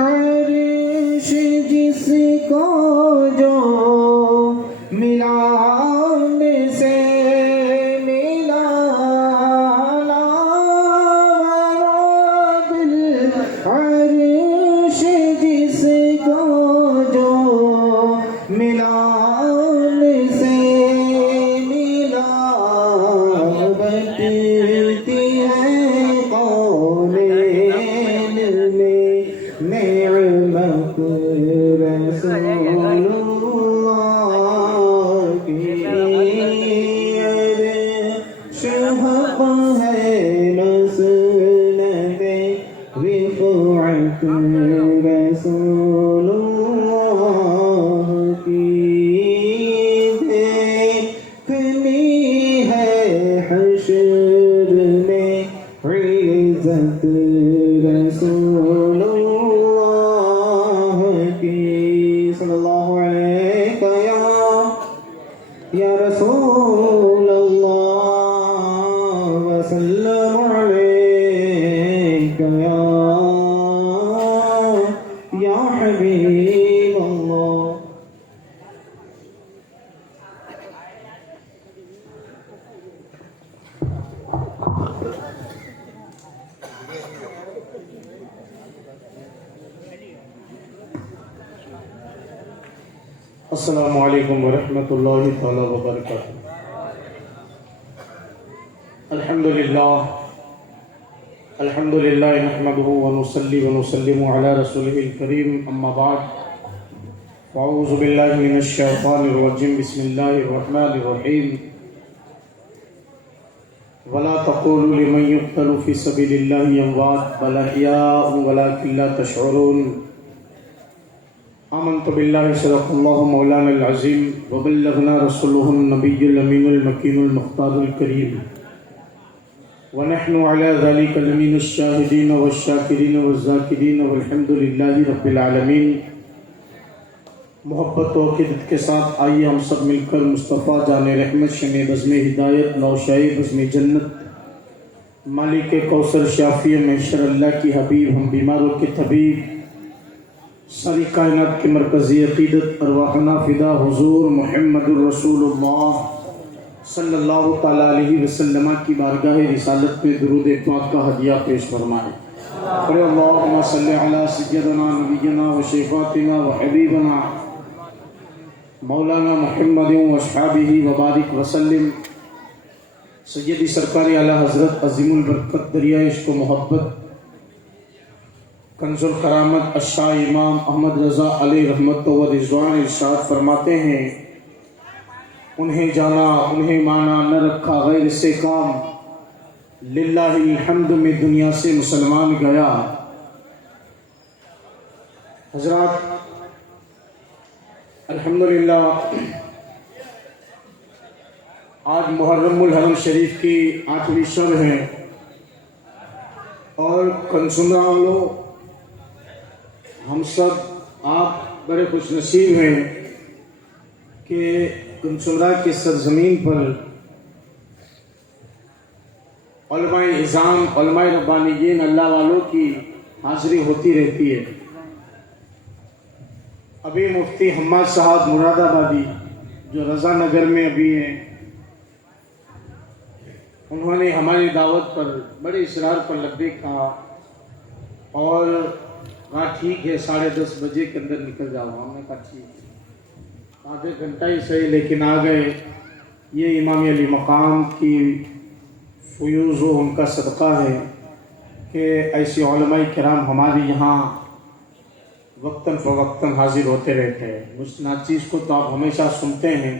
عرش جس کو جو ملان سے ملا بالعرش جس کو جو ملان سے ملا بتتی ہے قولین میں نعمت رسول اللہ کی شہق ہے مسند رفعت رسول اللہ کی دیکھنی ہے حشر میں عزت رسول اللہ کی صلی اللہ علیہ یا رسول اللہ وسلم علیک یا حبیب اللہ. السلام علیکم ورحمۃ اللہ تعالی وبرکاتہ. الحمد للہ نحمده ونصلي ونسلم على رسوله الكريم اما بعد فاعوذ باللہ من الشیطان الرجیم بسم اللہ الرحمن الرحیم ولا تقولوا لمن يقتل في سبيل الله اموات بل احياء ولكن لا تشعرون. آمنت بالله صدق الله مولانا العظيم وبلغنا رسوله النبي الأمين المكين المختار الكريم ونحن على ذلك لمن الشاهدين والشاكرين والذاكرين والحمد لله رب العالمين. محبت و عقیدت کے ساتھ آئیے ہم سب مل کر مصطفیٰ جان رحمت شمع بزم ہدایت نوشائی بزم جنت مالک کوثر شافی محشر اللہ کی حبیب ہم بیماروں کے طبیب ساری کائنات کی مرکزی عقیدت ارواحنا فدا حضور محمد الرسول اللہ صلی اللہ تعالیٰ علیہ وسلم کی بارگاہ رسالت میں درود پاک کا ہدیہ پیش فرمائے. اللہم صلی علی سیدنا نبینا و شفاعتنا و حبیبنا مولانا محمد و اصحابہ وبارک وسلم. سیدی سرکار اعلی حضرت عظیم البرکت دریائے عشق و محبت کنز الکرامت الشاہ امام احمد رضا علیہ رحمت و رضوان ارشاد فرماتے ہیں انہیں جانا انہیں مانا نہ رکھا غیر سے کام للہ الحمد میں دنیا سے مسلمان گیا. حضرات الحمدللہ آج محرم الحرم شریف کی 8ویں شب ہے اور کنسمرا والوں ہم سب آپ بڑے خوش نصیب ہیں کہ کنسمرا کی سرزمین پر علماء اعظام علماء ربانیین اللہ والوں کی حاضری ہوتی رہتی ہے. ابھی مفتی حماد صاحب مراد آبادی جو رضا نگر میں ابھی ہیں انہوں نے ہماری دعوت پر بڑے اصرار پر لبیک کہا اور ہاں ٹھیک ہے 10:30 بجے کے اندر نکل جاؤ. ہم نے کہا ٹھیک ہے آدھے گھنٹہ ہی صحیح لیکن آ گئے. یہ امام علی مقام کی فیوز و ان کا صدقہ ہے کہ ایسی علماء کرام ہمارے یہاں وقتاً فوقتاً حاضر ہوتے رہتے ہیں. اس ناچیز کو تو آپ ہمیشہ سنتے ہیں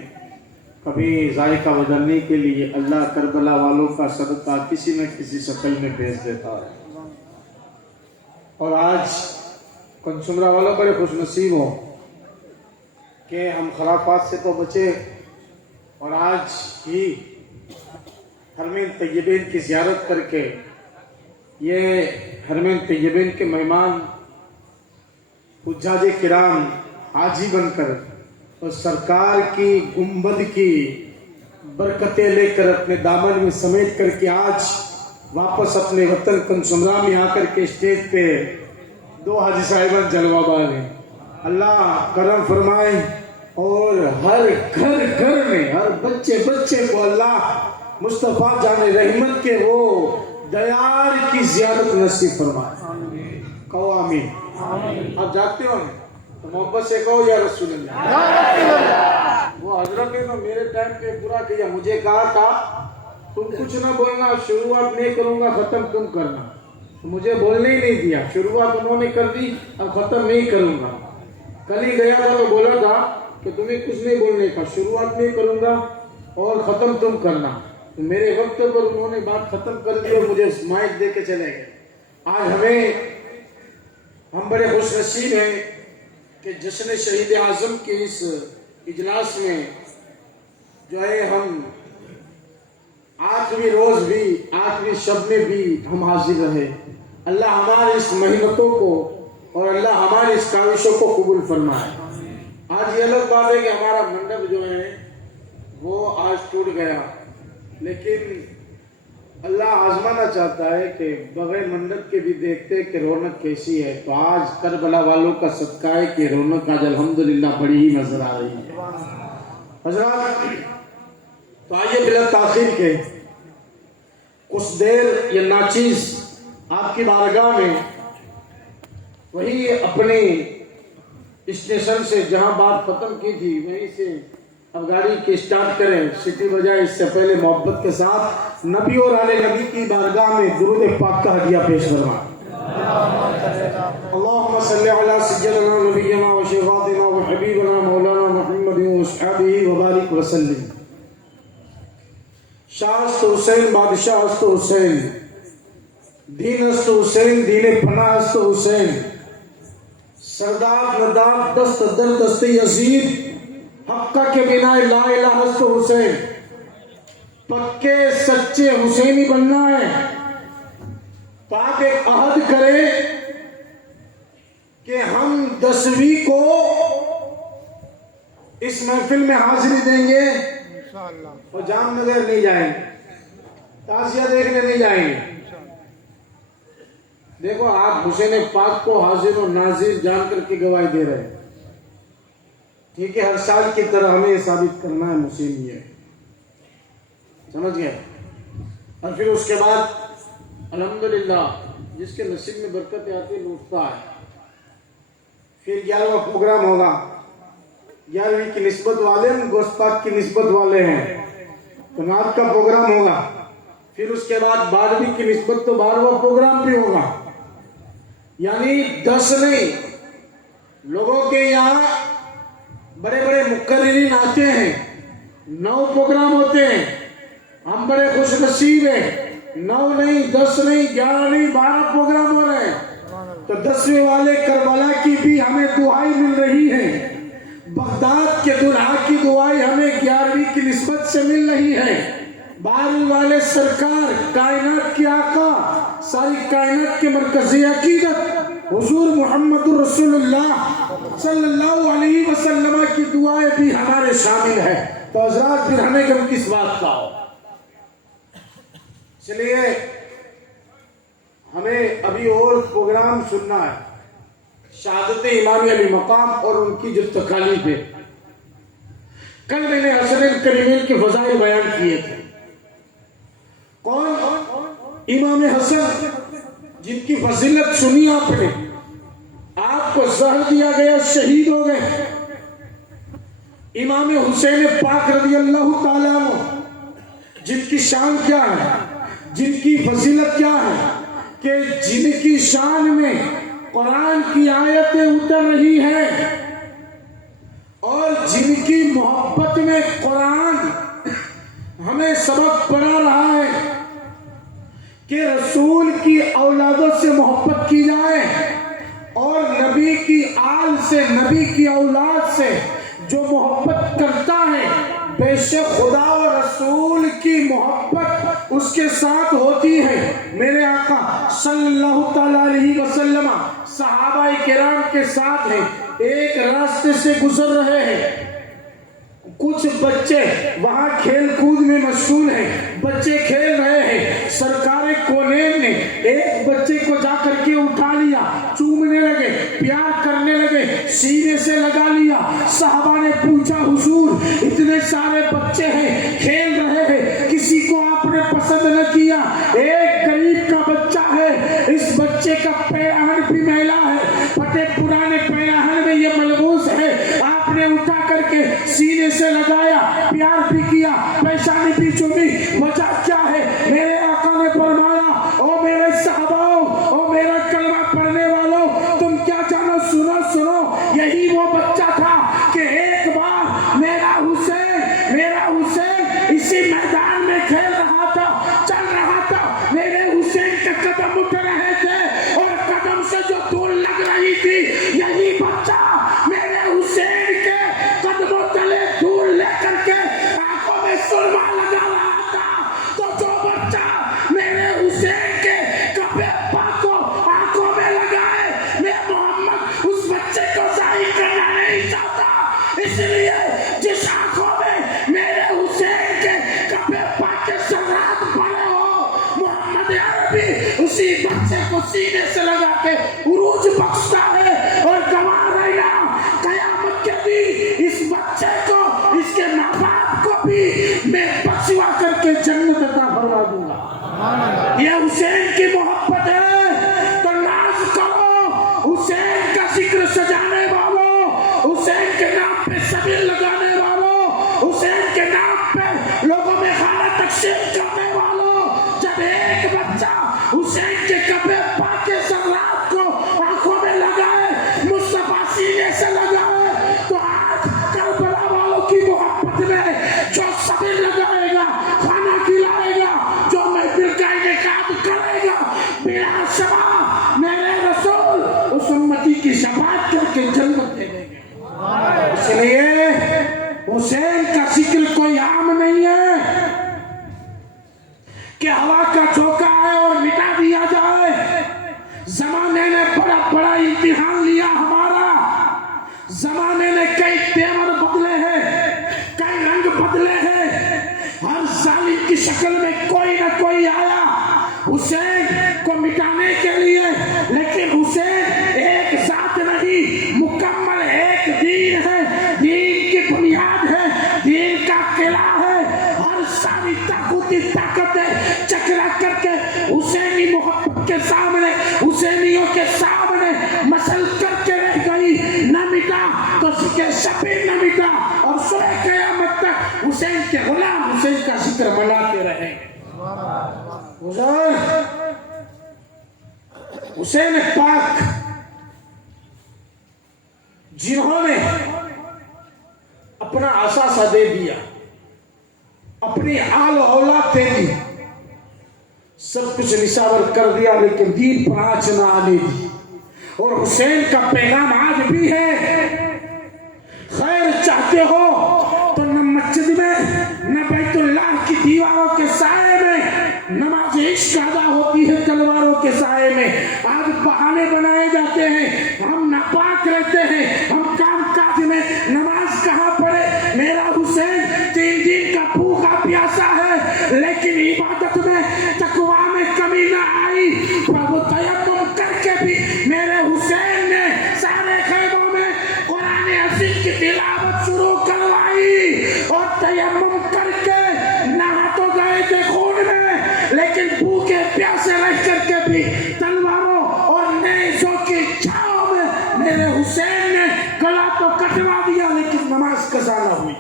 کبھی ذائقہ بدلنے کے لیے اللہ کربلا والوں کا صدقہ کسی نہ کسی شکل میں بھیج دیتا ہے. اور آج کنسمرا والوں بڑے خوش نصیب ہو کہ ہم خرافات سے تو بچے اور آج ہی حرمین طیبین کی زیارت کر کے یہ حرمین طیبین کے مہمان حجاج کرام حاجی بن کر اور سرکار کی گنبد کی برکتیں لے کر اپنے دامن میں سمیٹ کر کے آج واپس اپنے وطن کنسمرا میں آ کر کے اسٹیج پہ دو حاجی صاحبان جلوہ بار ہیں. اللہ کرم فرمائے اور ہر گھر میں ہر بچے کو اللہ مصطفیٰ جان رحمت کے وہ دیار کی زیادت نصیب فرمائے. کہو آمین. آپ جاگتے ہو تو محبت سے کہو یا رسول اللہ. وہ حضرت نے تو میرے ٹائم پہ برا کیا, مجھے کہا تھا تم کچھ نہ بولنا, شروعات میں کروں گا, ختم تم کرنا. مجھے بولنے ہی نہیں دیا, شروعات انہوں نے کر دی, اب ختم نہیں کروں گا. کل ہی گیا تھا تو بولا تھا کہ تمہیں کچھ نہیں بولنے کا, شروعات میں کروں گا اور ختم تم کرنا. میرے وقت پر انہوں نے بات ختم کر دی اور مجھے مائک دے کے چلے گئے. آج ہم بڑے خوش نصیب ہیں کہ جشن شہید اعظم کے اس اجلاس میں جو ہے ہم آخری روز بھی آخری شب میں بھی ہم حاضر رہے. اللہ ہماری اس محنتوں کو اور اللہ ہماری اس کاوشوں کو قبول فرمائے. آج یہ الگ بات ہے کہ ہمارا منڈپ جو ہے وہ آج ٹوٹ گیا, لیکن اللہ آزمانا چاہتا ہے کہ بغیر منڈپ کے بھی دیکھتے کہ رونق کیسی ہے. تو آج کربلا والوں کا صدقہ ہے کہ رونق آج الحمدللہ بڑی ہی نظر آ رہی ہے. حضرات, تو آئیے بلا تاخیر کے کچھ دیر یہ ناچیز آپ کی بارگاہ میں وہی اپنے اسٹیشن سے جہاں بات ختم کی تھی وہیں سے اب گاڑی کے اسٹارٹ کریں, سٹی بجائے. اس سے پہلے محبت کے ساتھ نبی اور آل نبی کی بارگاہ میں درود پاک کا ہدیہ پیش فرما. اللهم صل على سيدنا نبينا وشفاعنا وحبيبنا مولانا محمد وصحبه وبارك وسلم. شاہ است حسین بادشاہ است حسین, دین است حسین دین پناہ است حسین, سرداب نداب دست در دست یزید حقہ کے بنا لا الہ است حسین. پکے سچے حسینی بننا ہے. پاک ایک عہد کرے کہ ہم 10ویں کو اس محفل میں حاضری دیں گے اور جام نگر نہیں جائیں گے, تعزیہ دیکھنے نہیں جائیں گے. دیکھو آپ حسین پاک کو حاضر و ناظر جان کر کے گواہی دے رہے ہیں. ٹھیک ہے, ہر سال کی طرح ہمیں ثابت کرنا ہے مسلم یہ, سمجھ گئے. اور پھر اس کے بعد الحمدللہ جس کے نصیب میں برکت آتی لوٹتا ہے. پھر 11واں پروگرام ہوگا. 11ویں کی نسبت والے ہم گوشت پاک کی نسبت والے ہیں تو نعت کا پروگرام ہوگا. پھر اس کے بعد 12ویں کی نسبت تو 12واں پروگرام بھی ہوگا. یعنی 10 نہیں, لوگوں کے یہاں بڑے بڑے مقررین آتے ہیں, 9 پروگرام ہوتے ہیں. ہم بڑے خوش نصیب ہیں, 9 نہیں 10 نہیں 11 نہیں 12 پروگرام ہو رہے ہیں. تو 10ویں والے کربلا کی بھی ہمیں دعائی مل رہی ہے. بغداد کے دلہا کی دعائی ہمیں 11ویں کی نسبت سے مل رہی ہے. 12 والے سرکار کائنات کے آقا, ساری کائنات کے مرکزی عقیدت حضور محمد رسول اللہ صلی اللہ علیہ وسلم کی دعائیں بھی ہمارے شامل ہیں. تو حضرات پھر ہمیں کم کس بات کا ہو. چلیے ہمیں ابھی اور پروگرام سننا ہے. شہادت امام علی مقام اور ان کی جو تکالیف ہے. کل میں نے حسنین کریمین کے فضائل بیان کیے تھے. کون؟ امام حسن, جن کی فضیلت سنی آپ نے. آپ کو زہر دیا گیا, شہید ہو گئے. امام حسین پاک رضی اللہ تعالیٰ عنہ, جن کی شان کیا ہے, جن کی فضیلت کیا ہے, کہ جن کی شان میں قرآن کی آیتیں اتر رہی ہیں اور جن کی محبت میں قرآن ہمیں سبق پڑھا رہا ہے کہ رسول کی اولادوں سے محبت کی جائے اور نبی کی آل سے, نبی کی اولاد سے جو محبت کرتا ہے بے شک خدا و رسول کی محبت اس کے ساتھ ہوتی ہے. میرے آقا صلی اللہ تعالی علیہ وسلم صحابہ کرام کے ساتھ ہیں, ایک راستے سے گزر رہے ہیں. کچھ بچے وہاں کھیل کود میں مشغول ہیں, بچے کھیل رہے ہیں. سرکار کونین نے ایک بچے کو جا کر کے اٹھا لیا, چومنے لگے. پیار کرنے لگے, سینے سے لگا لیا. صحابہ نے پوچھا حضور اتنے سارے بچے ہیں, کھیل رہے ہیں, کسی کو آپ نے پسند نہ کیا, ایک غریب کا بچہ ہے, اس بچے کا پیراہن بھی میلا ہے, پھٹے پرانے پیراہن میں یہ ملبوس ہے, آپ نے اٹھا کر کے سینے سے لگایا, پیار بھی کیا, پیشانی بھی چومی, وجہ کیا ہے؟ میرے آقا نے فرمایا او میرے صحاباؤں, او میرا کلمہ پڑھنے والوں, تم کیا جانو, سنو سنو, یہی وہ بچہ تھا کہ ایک بار میرا حسین اسی میدان میں کھیل رہا تھا, چل رہا تھا, میرے حسین کے قدم اٹھ رہے تھے اور قدم سے جو دھول لگ رہی تھی, یہی بچہ میرے حسین کے قدموں تلے دھول لے کر کے آنکھوں میں سرما لگا رہا تھا. تو جو بچہ میرے حسین کے کپڑے پاکوں آنکھوں میں لگائے, میں محمد اس بچے کو ضائع کرنا نہیں چاہتا, اس لیے جس آنکھوں میں میرے حسین کے کپڑے پاک کے سرات پڑے ہو, محمد عربی اسی بچے کو سینے سے لگا کے عروج بخشتا ہے. اور گواہ رہنا قیامت کے دن اس بچے کو, اس کے ماں باپ کو بھی میں بخشوا کر کے جنت عطا فرما دوں گا. یہ حسین کی محبت ہے تو ناز کرو, حسین کا ذکر سجانے والوں, حسین کے نام پہ سبیل لگانے والوں, حسین کے نام پہ لوگوں میں کھانا تقسیم کرنے والوں, جب ایک بچہ حسین کے کپڑے پاک کے سرات کو آنکھوں میں لگائے, مصطفیٰ سینے سے لگائے, تو آج کربلا والوں کی محبت میں جو سبیل لگائے گا, کھانا کھلائے گا, جو محفل کا انعقاد کرے گا, بلا شبہ میرے رسول اس امتی کی شفاعت کر کے جنت دے دیں گے. اس لیے حسین کا ذکر کوئی عام نہیں ہے کہ ہوا کا جھونکا ہے اور مٹا دیا جائے. زمانے نے بڑا امتحان لیا ہمارا, زمانے نے کئی تیور بدلے ہیں, کئی رنگ بدلے ہیں, ہر ظالم کی شکل میں کوئی نہ کوئی آیا حسین کو مٹانے کے لیے, لیکن حسین ایک ذات نہیں, مکمل ایک دین ہے, دین کی بنیاد ہے, دین کا قلعہ ہے. ہر ساری طاقتیں چکرا کر کے حسینی محبت کے سامنے, حسینیوں کے سامنے مسل کر کے رہ گئی, نہ مٹا تو ذکر شبیر نہ مٹا, اور سورہ قیامت تک حسین کے غلام حسین کا ذکر مناتے رہیں. حسین پاک جنہوں نے اپنا اثاثہ دے دیا, اپنی آل و اولاد دے دی, سب کچھ نشاور کر دیا, لیکن دین پر آنچ نہ آنے دی. اور حسین کا پیغام آج بھی ہے, خیر چاہتے ہو تو نہ مسجد میں, نہ بیت اللہ کی دیواروں کے سائے میں نماز عشق ادا ہوتی ہے تلواروں کے سائے میں. آج بہانے بنائے جاتے ہیں, ہم ناپاک رہتے ہیں, ہم کام کاج میں نماز کہاں پڑھے. میرا حسین 3 دن کا بھوکا پیاسا ہے, لیکن عبادت میں تقویٰ میں کمی نہ آئی. وہ تیمم کر کے بھی میرے حسین نے سارے خیموں میں قرآن عظیم کی تلاوت شروع کروائی, اور تیمم کر کے نہا تو گئے تھے خون میں, لیکن بھوکے پیاسے رہ کر کے بھی تلواروں اور نیزوں کی چھاؤں میں میرے حسین نے گلا تو کٹوا دیا, لیکن نماز قضا نہ ہوئی.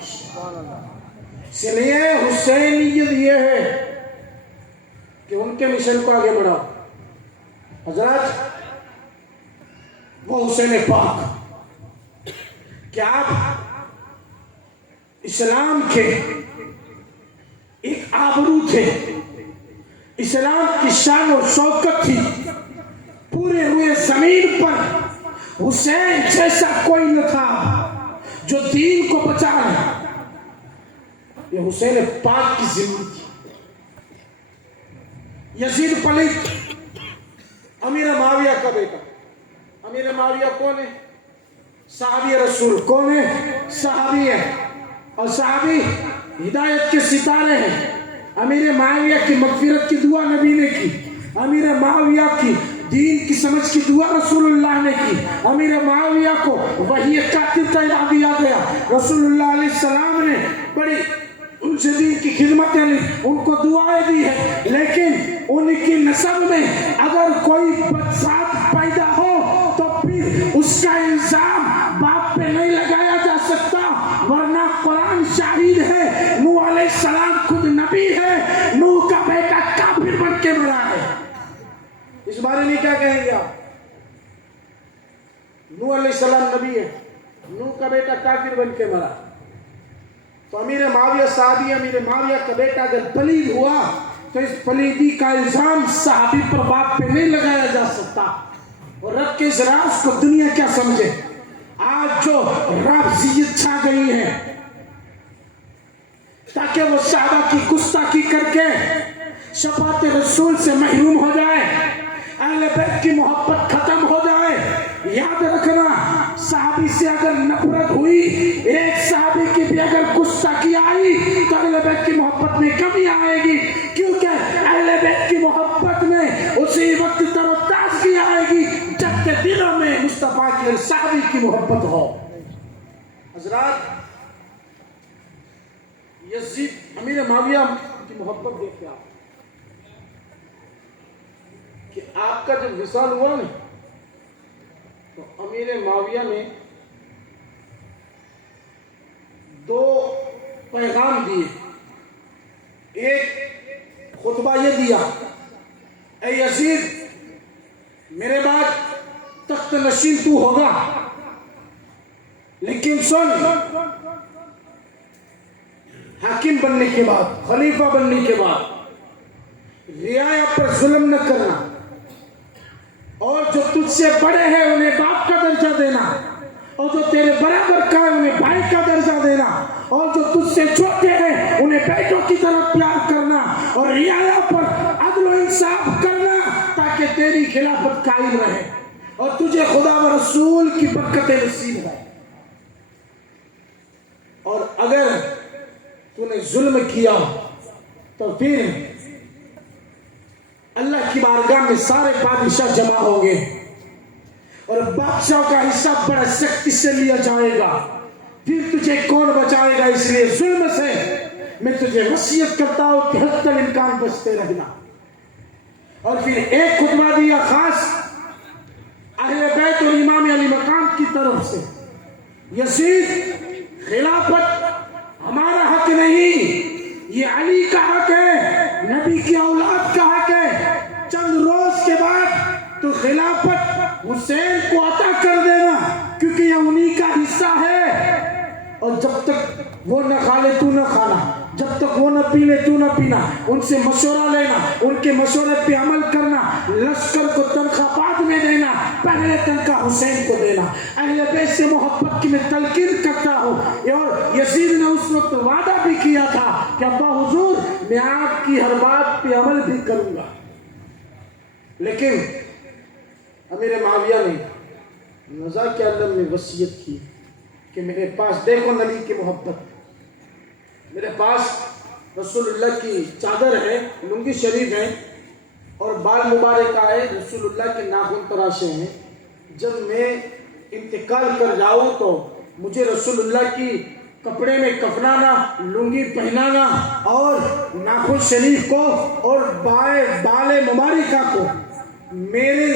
اس لیے حسینیت یہ ہے کہ ان کے مشن کو آگے بڑھاؤ. حضرات, وہ حسین پاک کہ آپ اسلام کے ایک آبرو تھے, اسلام کی شان و شوکت تھی, پورے ہوئے زمین پر حسین جیسا کوئی نہ تھا جو دین کو بچا رہا. یہ حسین پاک کی زندگی. یزید پلیت امیر معاویہ کا بیٹا. امیر معاویہ کون ہے؟ صحابی رسول. کون ہے؟ صحابی ہے, اور صحابی ہدایت کے ستارے ہیں. امیر معاویہ کی مغفرت کی دعا نبی نے کی, امیر معاویہ کی دین کی سمجھ کی دعا رسول اللہ نے کی. امیر معاویہ کو وحی کاتب تیرا دیا گیا. رسول اللہ علیہ السلام نے بڑی ان سے دین کی خدمتیں لی, ان کو دعائیں دی ہے, لیکن ان کی نسب میں اگر کوئی بدذات پیدا ہو تو پھر اس کا الزام باپ پہ نہیں لگایا جا سکتا, ورنہ قرآن شاہد ہے نوح علیہ السلام خود نبی ہے, نوح کا بیٹا کافر بن کے مرا ہے. اس بارے میں کیا کہیں گے آپ؟ نوح علیہ السلام نبی ہے, نوح کا بیٹا کافر بن کے مرا. تو امیر معاویہ صحابی, امیر معاویہ کا بیٹا اگر پلید ہوا تو اس پلیدی کا الزام صحابی پر باپ پہ نہیں لگایا جا سکتا. اور رب کے اس راز کو دنیا کیا سمجھے. آج جو رافضیت چھا گئی ہے تاکہ وہ صحابہ کی گستاخی کر کے شفاعت رسول سے محروم ہو جائے, اہل بیت کی محبت ختم ہو جائے. یاد رکھنا, صحابی سے اگر نفرت ہوئی, ایک صحابی کی بھی اگر گستاخی آئی تو اہل بیت کی محبت میں کمی آئے گی, کیونکہ اہل بیت کی محبت میں اسی وقت تر و تازگی آئے گی جب کہ دلوں میں مصطفیٰ کے صحابی کی محبت ہو. حضرات, یزید امیر معاویہ کی محبت دیکھتے آپ کہ آپ کا جب وصال ہوا نا تو امیر معاویہ نے 2 پیغام دیے. ایک خطبہ یہ دیا, اے یزید میرے بعد تخت نشین تو ہوگا, لیکن سن, حاکم بننے کے بعد, خلیفہ بننے کے بعد رعایا پر ظلم نہ کرنا, اور جو تجھ سے بڑے ہیں انہیں باپ کا درجہ دینا, اور جو تیرے برابر کا ہے انہیں بھائی کا درجہ دینا, اور جو تجھ سے چھوٹے ہیں انہیں بیٹوں کی طرح پیار کرنا, اور رعایا پر عدل و انصاف کرنا تاکہ تیری خلافت قائم رہے اور تجھے خدا و رسول کی برکتیں نصیب ہو. اور اگر تو نے ظلم کیا تو پھر اللہ کی بارگاہ میں سارے بادشاہ جمع ہوں گے اور بادشاہ کا حصہ بڑا سختی سے لیا جائے گا, پھر تجھے کون بچائے گا. اس لیے ظلم سے میں تجھے وصیت کرتا ہوں کہ حتی الامکان بچتے رہنا. اور پھر ایک خطبہ دیا خاص اہل بیت اور امام علی مقام کی طرف سے, یزید خلافت ہمارا حق نہیں, یہ علی کا حق ہے, نبی کی اولاد کا حق ہے. چند روز کے بعد تو خلافت حسین کو عطا کر دینا, کیونکہ یہ انہی کا حصہ ہے. اور جب تک وہ نہ کھا لے تو نہ کھانا, جب تک وہ نہ پی لے تو نہ پینا, ان سے مشورہ لینا, ان کے مشورے پہ عمل کرنا, لشکر کو تنخواہ بعد میں دینا, پہلے تنخواہ حسین کو دینا. اہل بیت سے محبت کی میں تلقین کرتا ہوں. اور یزید نے اس وقت وعدہ بھی کیا تھا کہ ابا حضور میں آپ کی ہر بات پہ عمل بھی کروں گا, لیکن امیر معاویہ نے نزا کے عالم میں وصیت کی کہ میرے پاس دیکھو نبی کی محبت, میرے پاس رسول اللہ کی چادر ہے, لنگی شریف ہے, اور بال مبارک آئے, رسول اللہ کے ناخن تراشے ہیں. جب میں انتقال کر جاؤں تو مجھے رسول اللہ کی کپڑے میں کفنانا, لنگی پہنانا, اور ناخن شریف کو اور بال مبارکہ کو میرے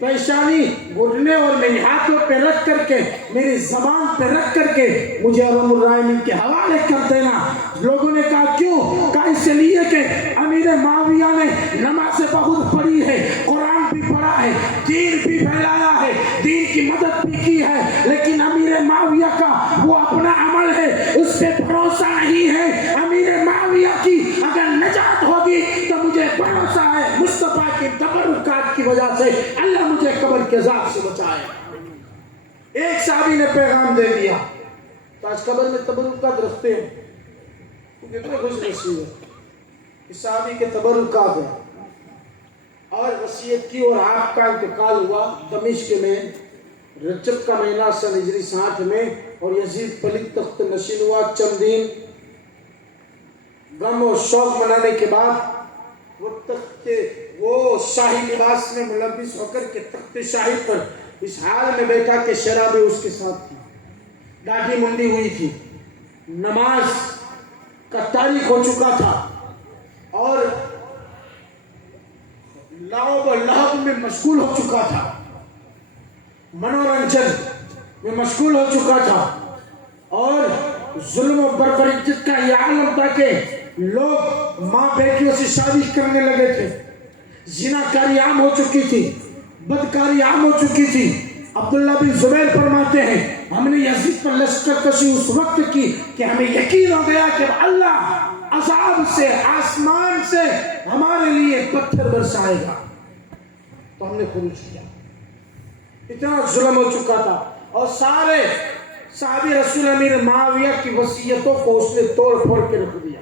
پیشانی گھٹنے اور میرے ہاتھوں پہ رکھ کر کے, میری زبان پہ رکھ کر کے مجھے ارحم الراحمین کے حوالے کر دینا. لوگوں نے کہا کیوں؟ کہا اس لیے کہ امیر معاویہ نے نماز بہت پڑھی ہے, قرآن بھی پڑھا ہے, دین بھی پھیلایا ہے, دین کی مدد بھی کی ہے, لیکن امیر معاویہ کا وہ اپنا عمل ہے, اس پہ بھروسہ نہیں ہے. امیر معاویہ کی اگر نجات ہوگی تو مجھے بھروسہ ہے مصطفیٰ کی تبرکات کی وجہ سے اللہ مجھے قبر کے عذاب سے بچائے. ایک صحابی نے پیغام دے دیا تو آج قبر میں تبرکات رکھتے ہیں, کتنے خوش نصیب ہے کہ صحابی کے تبرکات ہیں. اور وصیت کی, اور آپ کا انتقال ہوا دمشق میں رجب کا مہینہ سن ہجری 60 میں, اور یزید پلید تخت نشین ہوا. چند دن غم و شوق منانے کے بعد وہ وہ شاہی لباس میں ملبس ہو کر کے تخت شاہی پر اس حال میں بیٹھا کہ شرابیں اس کے ساتھ تھی، داڑھی منڈی ہوئی تھی، نماز کا تاریخ ہو چکا تھا اور لعب و لہو میں مشغول ہو چکا تھا، منورنجن میں مشغول ہو چکا تھا اور ظلم و بربریت کا یہ عالم تھا کہ لوگ ماں بیٹیوں سے شادی کرنے لگے تھے، زناکاری عام ہو چکی تھی، بدکاری عام ہو چکی تھی۔ عبداللہ بن زبیر فرماتے ہیں ہم نے یزید پر لشکر کشی اس وقت کی کہ ہمیں یقین ہو گیا کہ اللہ عذاب سے آسمان سے ہمارے لیے پتھر برسائے گا، تو ہم نے خروج کیا۔ اتنا ظلم ہو چکا تھا اور سارے صحابی رسول امیر معاویہ کی وصیتوں کو اس نے توڑ پھوڑ کے رکھ دیا،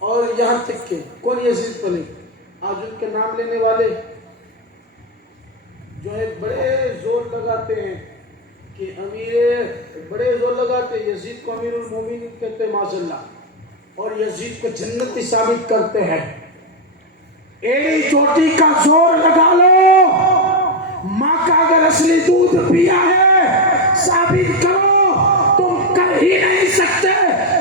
اور یہاں تک کہ کون یزید پلے آج ان کے نام لینے والے جو ہے بڑے زور لگاتے ہیں کہ بڑے زور لگاتے ہیں یزید کو امیر المومنین کہتے ہیں معاذ اللہ، اور یزید کو جنتی ثابت کرتے ہیں۔ ایڑی چوٹی کا زور لگا لو، ماں کا اگر اصلی دودھ پیا ہے ثابت کرو، تم کر ہی نہیں سکتے،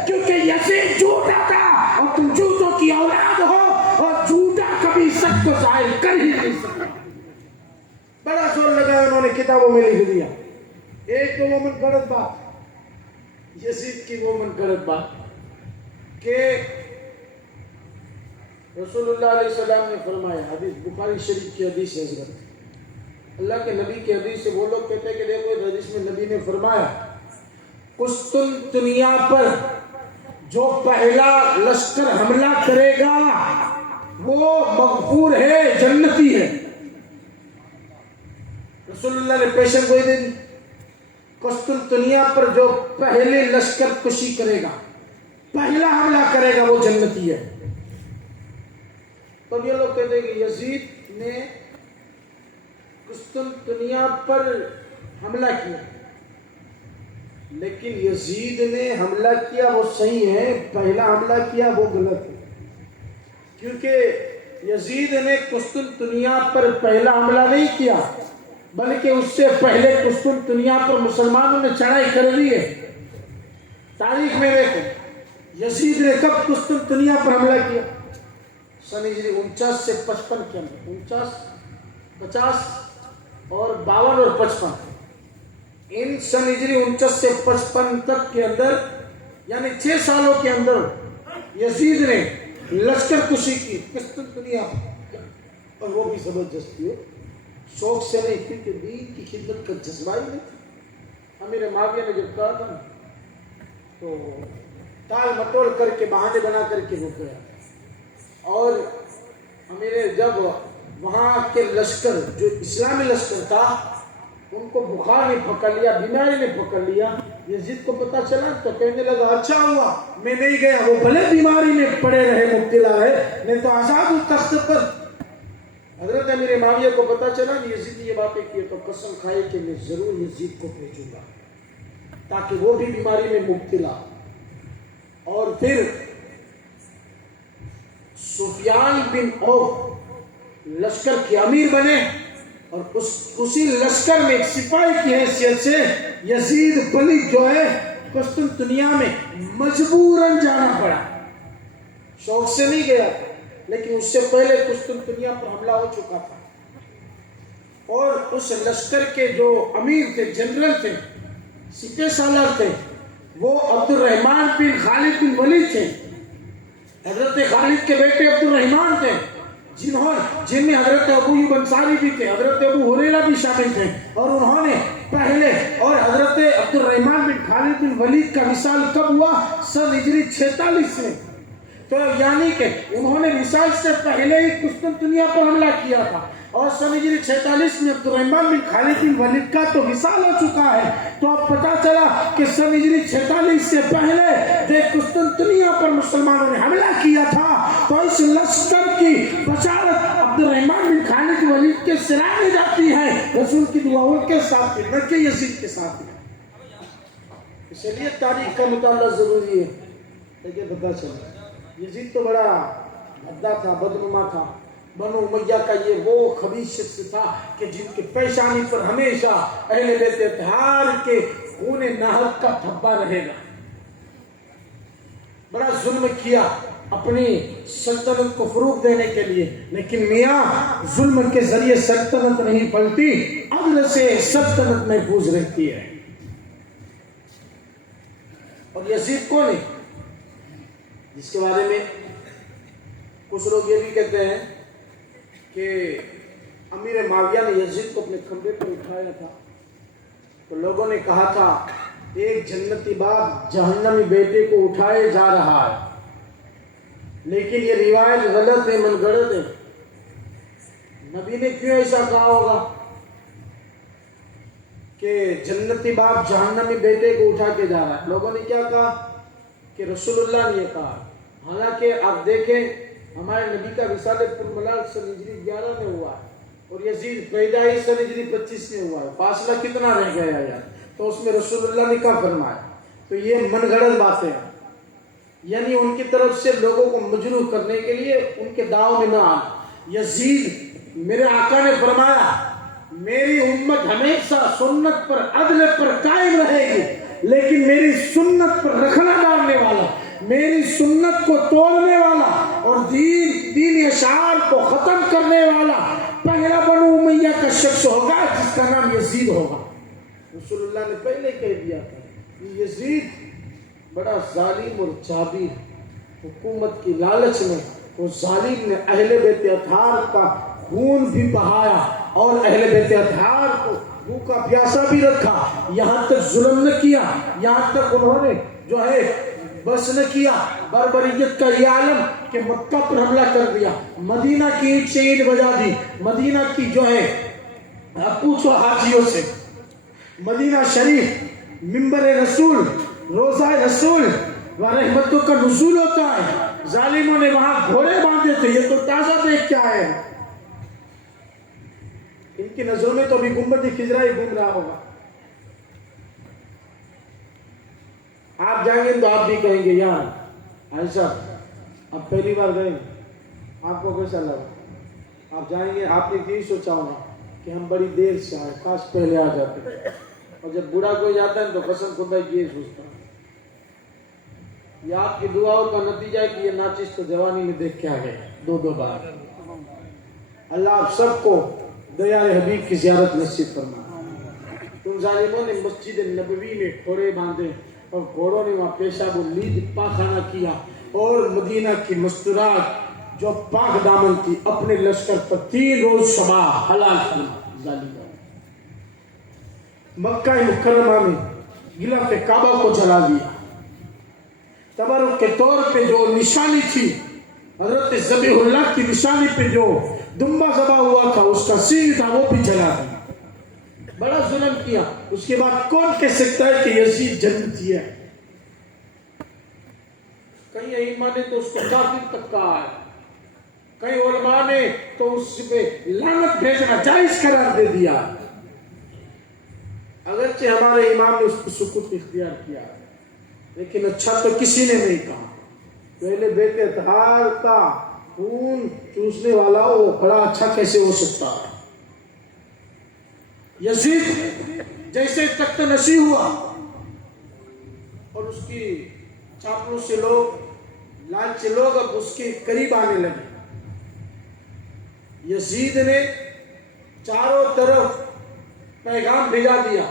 کیونکہ یزید جھوٹا تھا اور تم جھوٹوں کی اولاد ہو، اور جھوٹا کبھی سچ کو ظاہر کر ہی نہیں سکتا۔ بڑا زور لگا انہوں نے کتابوں میں لکھ دیا۔ ایک تو وہ من گڑت بات، یزید کی وہ من گڑت بات کہ رسول اللہ علیہ السلام نے فرمایا، حدیث بخاری شریف کی حدیث ہے، حضرت اللہ کے نبی کی حدیث سے وہ لوگ کہتے ہیں کہ دیکھو اس حدیث میں نبی نے فرمایا قسطنطنیہ پر جو پہلا لشکر حملہ کرے گا وہ مغفور ہے، جنتی ہے۔ رسول اللہ نے پیشن گوئی دے دی، قسطنطنیہ پر جو پہلے لشکر کشی کرے گا، پہلا حملہ کرے گا، وہ جنتی ہے۔ تو یہ لوگ کہتے ہیں کہ یزید نے قسطنطنیہ پر حملہ کیا، لیکن یزید نے حملہ کیا وہ صحیح ہے، پہلا حملہ کیا وہ غلط ہے، کیونکہ یزید نے قسطنطنیہ پر پہلا حملہ نہیں کیا، بلکہ اس سے پہلے قسطنطنیہ پر مسلمانوں نے چڑھائی کر لی ہے۔ تاریخ میں دیکھو یزید نے کب قسطنطنیہ پر حملہ کیا؟ سن ہجری 49 سے 55 کے اندر، 49 50 اور 52 اور 55، ان سن ہجری 49 سے 55 تک کے اندر، یعنی 6 سالوں کے اندر یزید نے لشکر کشی کی قسطنطنیہ، اور وہ بھی زبردستی ہے، شوق سے نہیں، کیونکہ دین کی خدمت کا جذبہ ہی نہیں تھا۔ امیر معاویہ نے جب کہا تھا تو ٹال مٹول کر کے بہانے بنا کر کے رک گیا، اور امیر جب وہاں کے لشکر جو اسلامی لشکر تھا ان کو بخار نے پکڑ لیا، بیماری نے پکڑ لیا، یزید کو پتا چلا تو کہنے لگا اچھا ہوا میں نہیں گیا، وہ بھلے بیماری میں پڑے رہے، مبتلا رہے، نہیں تو آزاد تخت پر۔ حضرت امیر معاویہ کو پتا چلا کہ یزید نے یہ باتیں کی تو قسم کھائی کہ میں ضرور یزید کو بھیجوں گا تاکہ وہ بھی بیماری میں مبتلا۔ اور پھر سفیان بن عوف لشکر کے امیر بنے، اور اسی لشکر میں ایک سپاہی کی حیثیت سے یزید پلید جو ہے قسطنطنیہ میں مجبوراً جانا پڑا، شوق سے نہیں گیا، لیکن اس سے پہلے قسطنطنیہ پر حملہ ہو چکا تھا، اور اس لشکر کے جو امیر تھے، جنرل تھے، سپہ سالار تھے، وہ عبد الرحمن بن خالد بن ولید تھے۔ حضرت خالد کے بیٹے عبد الرحمن تھے، جن میں حضرت ابو ایوب انصاری بھی تھے، حضرت ابو ہریرہ بھی شامل تھے، اور انہوں نے پہلے، اور حضرت عبد الرحمن بن خالد بن ولید کا وصال کب ہوا؟ سن ہجری 46 میں، تو یعنی کہ انہوں نے وصال سے پہلے ہی قسطنطنیہ پر حملہ کیا تھا، اور سن ہجری 46 میں عبد الرحمن بن خالد بن ولید کا تو وصال ہو چکا ہے۔ تو اب پتا چلا کہ سن ہجری 46 سے پہلے جب قسطنطنیہ پر مسلمانوں نے حملہ کیا تھا تو اس لشکر کی بشارت عبد الرحمن بن خالد بن ولید کے سرائے میں جاتی ہے، رسول کی دعاؤں کے ساتھ، نہ کہ یزید کے ساتھ۔ اس لیے تاریخ کا مطالعہ ضروری ہے، لیکن پتا چلا یزید تو بڑا بھدا تھا، بدنما تھا، بنو امیہ کا یہ وہ خبیث شخص تھا کہ جن کی پیشانی پر ہمیشہ اہل بیت اطہار کے خون نہر کا دھبا رہے گا. بڑا ظلم کیا اپنی سلطنت کو فروغ دینے کے لیے، لیکن میاں ظلم کے ذریعے سلطنت نہیں پلتی، عدل سے سلطنت محفوظ رہتی ہے. اور یزید کون ہے جس کے بارے میں کچھ لوگ یہ بھی کہتے ہیں کہ امیر معاویہ نے یزید کو اپنے کھمبے پر اٹھایا تھا تو لوگوں نے کہا تھا ایک جنتی باپ جہنمی بیٹے کو اٹھائے جا رہا ہے، لیکن یہ روایت غلط ہے، من گڑت ہے. نبی نے کیوں ایسا کہا ہوگا کہ جنتی باپ جہنمی بیٹے کو اٹھا کے جا رہا ہے؟ لوگوں نے کیا کہا کہ رسول اللہ نے یہ کہا. حالانکہ آپ دیکھیں ہمارے نبی کا وصال پرملال سن ہجری 11 میں ہوا ہے اور یزید پیدائش سن ہجری 25 میں ہوا ہے، فاصلہ کتنا رہ گیا یار؟ تو اس میں رسول اللہ نے کیا فرمایا؟ تو یہ من گھڑت باتیں ہیں، یعنی ان کی طرف سے لوگوں کو مجروح کرنے کے لیے ان کے دعووں میں نہ آنا. یزید میرے آقا نے فرمایا میری امت ہمیشہ سنت پر عدل پر قائم رہے گی، لیکن میری سنت پر رخنا ڈالنے والا، میری سنت کو توڑنے والا اور دین اشعار کو ختم کرنے والا پہلا بنو امیہ کا شخص ہوگا جس کا نام یزید ہوگا. رسول اللہ نے پہلے کہہ دیا تھا یزید بڑا ظالم اور جابر، حکومت کی لالچ میں وہ ظالم نے اہل بیت اطہار کا خون بھی بہایا اور اہل بیت اطہار کو بھوکا پیاسا بھی رکھا، یہاں تک ظلم نہ کیا، یہاں تک انہوں نے جو ہے بس نہ کیا بربریت کا یہ عالم کہ مکہ پر حملہ کر دیا، مدینہ کی اینٹ سے اینٹ بجا دی، مدینہ کی جو ہے پوچھو حاجیوں سے، مدینہ شریف منبر رسول، روزہ رسول و رحمتوں کا نزول ہوتا ہے. ظالموں نے وہاں گھوڑے باندھے تھے، یہ تو تازہ دیکھ کے آئے ہیں. ان کی نظروں میں تو ابھی گنبد خضرا ہی گھوم رہا ہوگا. آپ جائیں گے تو آپ بھی کہیں گے یار بھائی صاحب آپ پہلی بار گئے، آپ کو کیسا لگا؟ آپ جائیں گے آپ نے یہی سوچا ہوگا کہ ہم بڑی دیر سے آئے، کاش پہلے آ جاتے. اور جب بوڑھا کوئی جاتا ہے تو قسم خدا یہ سوچتا ہے. یہ آپ کی دعاؤں کا نتیجہ ہے کہ یہ ناچس تو جوانی میں دیکھ کے آ گئے 2 بار. اللہ آپ سب کو دیار حبیب کی زیارت نصیب فرمائے. تم ظالموں نے مسجد نبوی میں گھوڑے باندھے اور گھوڑوں نے وہاں پیشاب و لید پاخانہ کیا اور مدینہ کی مستورات جو پاک دامن تھی اپنے لشکر پر 3 روز شبہ حلال فرما. مکہ مکرمہ میں غلاف کعبہ کو جلا دیا. تبرک کے طور پہ جو نشانی تھی حضرت ذبیح اللہ کی نشانی پہ جو دمبا ذبح ہوا تھا اس کا سینگ تھا وہ بھی جلا دیا. بڑا ظلم کیا. اس کے بعد کون کہہ سکتا ہے کہ یزید جنتی ہے؟ کئی ائمہ نے تو اس کو کافر تک کہا ہے، کئی علماء نے تو اس پہ لعنت بھیجنا جائز قرار دے دیا، اگرچہ ہمارے امام نے اس کو سکوت اختیار کیا، لیکن اچھا تو کسی نے نہیں کہا. پہلے بیت اطہار کا خون چوسنے والا وہ بڑا اچھا کیسے ہو سکتا ہے؟ یزید جیسے تخت نشی ہوا اور اس کی چاپلوس سے لوگ لالچ لوگ اب اس کے قریب آنے لگے. یزید نے چاروں طرف پیغام بھیجا دیا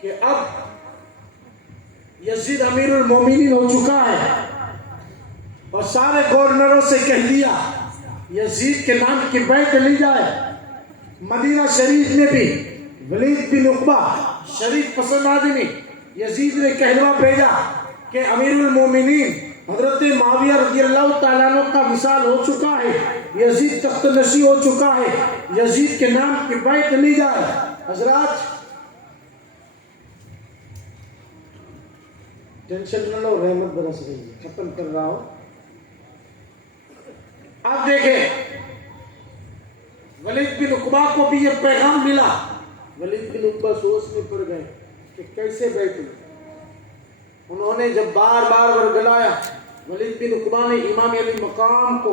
کہ اب یزید امیر المومنین ہو چکا ہے اور سارے گورنروں سے کہہ دیا یزید کے نام کی بیعت لی جائے. مدینہ شریف میں بھی ولید بن عقبہ شریف پسند آدمی یزید نے کہلوا بھیجا کہ امیر المومنین حضرت معاویہ رضی اللہ تعالیٰ عنہ کا وصال ہو چکا ہے، یزید تخت نشی ہو چکا ہے، یزید کے نام کی بیعت لی جائے. حضرات ٹینشن نہ لو، رحمت برس رہی ہے، ختم کر رہا ہوں. آپ دیکھیں ولید بن عقبہ کو بھی یہ پیغام ملا. ولید بن عقبہ سوچ میں پڑ گئے کہ کیسے بیٹھے. انہوں نے جب بار بار ورگلایا، ولید بن عقبہ نے امام علی مقام کو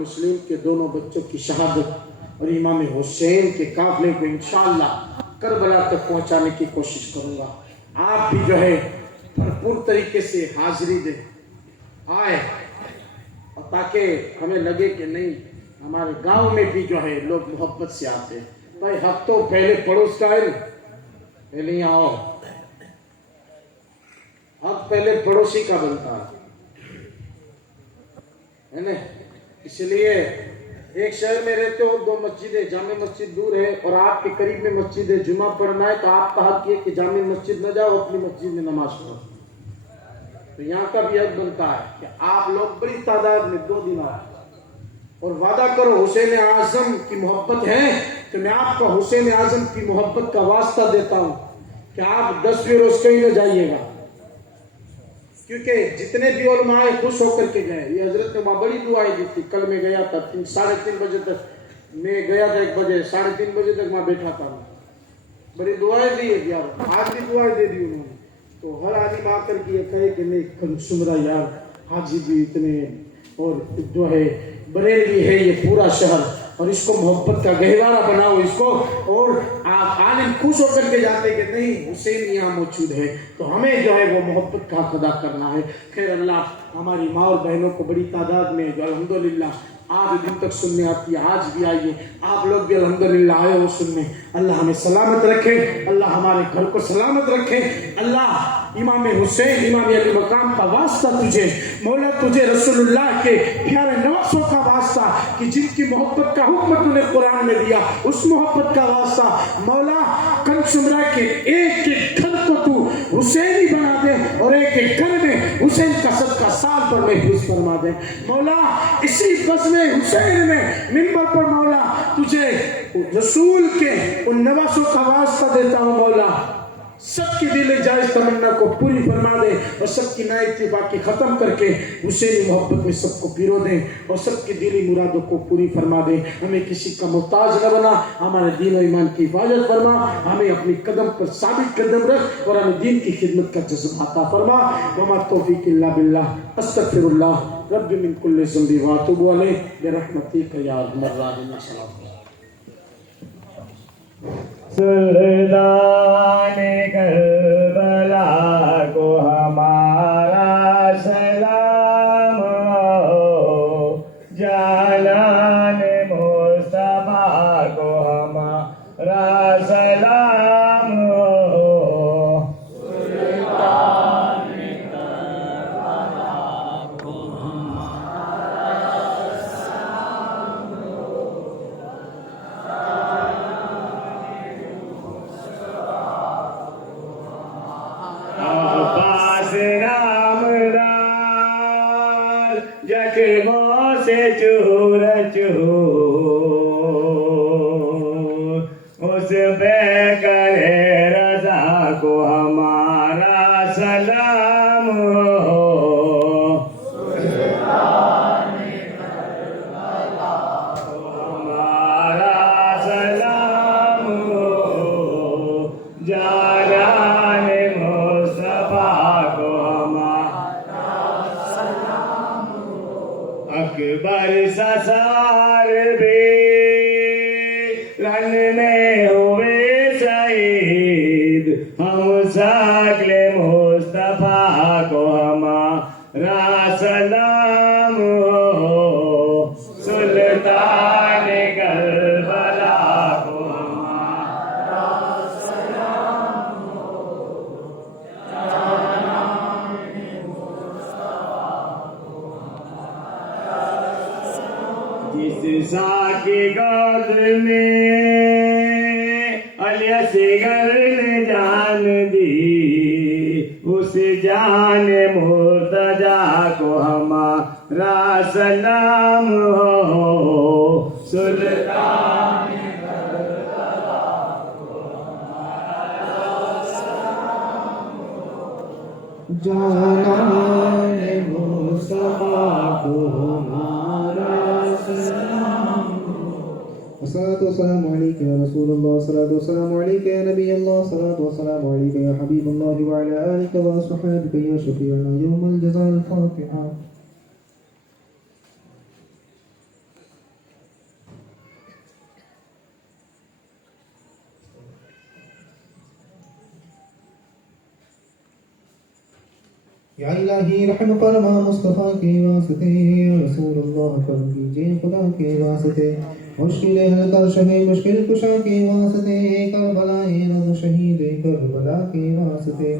مسلم کے دونوں بچوں کی شہادت اور امام حسین کے قافلے کو انشاءاللہ کربلا تک پہنچانے کی کوشش کروں گا. آپ بھی جو ہے بھرپور طریقے سے حاضری دیں آئے، اور تاکہ ہمیں لگے کہ نہیں ہمارے گاؤں میں بھی جو ہے لوگ محبت سے آتے ہیں. بھائی حق تو پہلے پڑوس کا ہے، پہلے ہی آؤ، حق پہلے پڑوسی کا بنتا ہے نا. اس لیے ایک شہر میں رہتے ہو، 2 مسجدیں، جامع مسجد دور ہے اور آپ کے قریب میں مسجد ہے، جمعہ پڑھنا ہے تو آپ کا حق یہ کہ جامع مسجد نہ جاؤ، اپنی مسجد میں نماز پڑھو. تو یہاں کا بھی حق بنتا ہے کہ آپ لوگ بڑی تعداد میں 2 دن آؤ اور وعدہ کرو حسین اعظم کی محبت ہے تو میں آپ کو حسین اعظم کی محبت کا واسطہ دیتا ہوں کہ آپ 10ویں روز کہیں نہ جائیے گا، کیونکہ جتنے بھی علماء خوش ہو کر کے گئے. یہ حضرت نے وہاں بڑی دعائیں دی تھی. کل میں گیا تھا 3:30 بجے تک، میں گیا تھا 1 بجے، 3:30 بجے تک وہاں بیٹھا تھا. بڑی دعائیں دی ہے یار، آج بھی دعائیں دے دی انہوں نے. تو ہر آدمی آ کر کے یہ کہے کہ میں سمرا یار حاجی بھی اتنے، اور جو ہے بریلوی ہے یہ پورا شہر، اور اس کو محبت کا گہوارہ بناؤ اس کو. اور آپ عالم خوش ہو کر کے جاتے کہ نہیں حسین یہاں موجود ہے، تو ہمیں جو ہے وہ محبت کا حق ادا کرنا ہے. خیر اللہ ہماری ماں اور بہنوں کو بڑی تعداد میں جو الحمدللہ آج دن تک سننے آتی ہے، آج بھی آئیے آپ لوگ بھی الحمدللہ آئے ہو سننے. اللہ ہمیں سلامت رکھے، اللہ ہمارے گھر کو سلامت رکھے. اللہ امام حسین امام علی مقام کا واسطہ تجھے مولا، تجھے رسول اللہ کے پیارے نواسوں کا واسطہ کہ جن کی محبت کا حکم تو نے قرآن میں دیا، اس محبت کا واسطہ مولا کنج شمرا کے ایک ایک گھر کو تو حسینی بنا دے، اور ایک ایک گھر میں حسین کا صدقہ سال پر محفوظ فرما دے. مولا اسی بزم حسین میں منبر پر مولا تجھے رسول کے ان نواسوں کا واسطہ دیتا ہوں. مولا سب کی دل جائز تمنا کو پوری فرما دے، اور سب کی نا اتفاقی ختم کر کے حسینی محبت میں سب کو پیرو دے، اور سب کی دلی مرادوں کو پوری فرما دے. ہمیں کسی کا محتاج نہ بنا، ہمارے دین و ایمان کی حفاظت فرما، ہمیں اپنی قدم پر ثابت قدم رکھ، اور ہمیں دین کی خدمت کا جذبہ عطا فرما. وما توفیق الا باللہ، استغفر اللہ رب من کل ذنب واتوب علیہ برحمتک یا ارحم الراحمین. سلطان کربلا کو ہمارا سلام ہو، جانان مصطفیٰ کو ہمارا سلام ہو. سلطان کربلا کو ہمارا سلام ہو. رامدار جخموں سے چور چور، اس پہ کرے رضا کو ہمارا سلام ہو. ہمارا سلام ہو، جانان مصطفیٰ کو ہمارا سلام ہو. اکبر سسار بھی رن میں ہوئے شہید، ہم شکل مصطفیٰ کو ہمارا سلام ہو. سلطان کربلا کو ہمارا سلام ہو، جانان مصطفیٰ کو ہمارا سلام. جس سا کی گود میں علی اصغر نے جان دی، اس جان مرتضیٰ کو ہمارا سلام ہو. سلطان کربلا کو ہمارا سلام ہو، جانان مصطفیٰ کو ہمارا سلام ہو. الصلاة والسلام عليك يا رسول الله، الصلاة والسلام عليك يا نبي الله، الصلاة والسلام عليك يا حبيب الله، وعلى آلك وأصحابك يا شفيعنا يوم الجزاء. الفاتحة. یا الہی رحم فرما مصطفیٰ کے واسطے، رسول اللہ کرم کیجیے خدا کے واسطے، مشکل حل کر شہ مشکل کشا کے واسطے، کربلا رض شہید کربلا کے واسطے،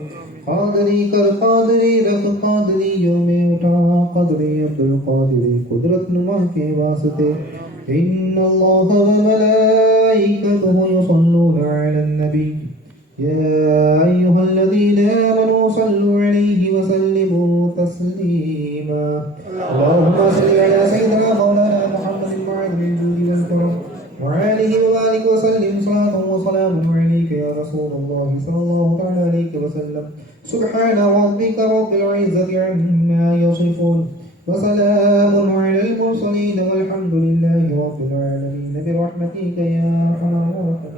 قادری کر قادری رب قادری یوم اٹھا قدری عبد القادری قدرت نما کے واسطے، ان اللہ وملائکتہ یصلون علی النبی يا أيها الذين آمنوا صلوا عليه وسلموا تسليما اللهم صل على سيدنا مولانا محمد معدن الجود والكرم وعليه وبارك وسلم صلاة وسلام عليك يا رسول الله صلى الله تعالى عليه وسلم سبحان ربك رب العزة عما يصفون وسلام على المرسلين والحمد لله رب العالمين برحمتك يا أرحم الراحمين.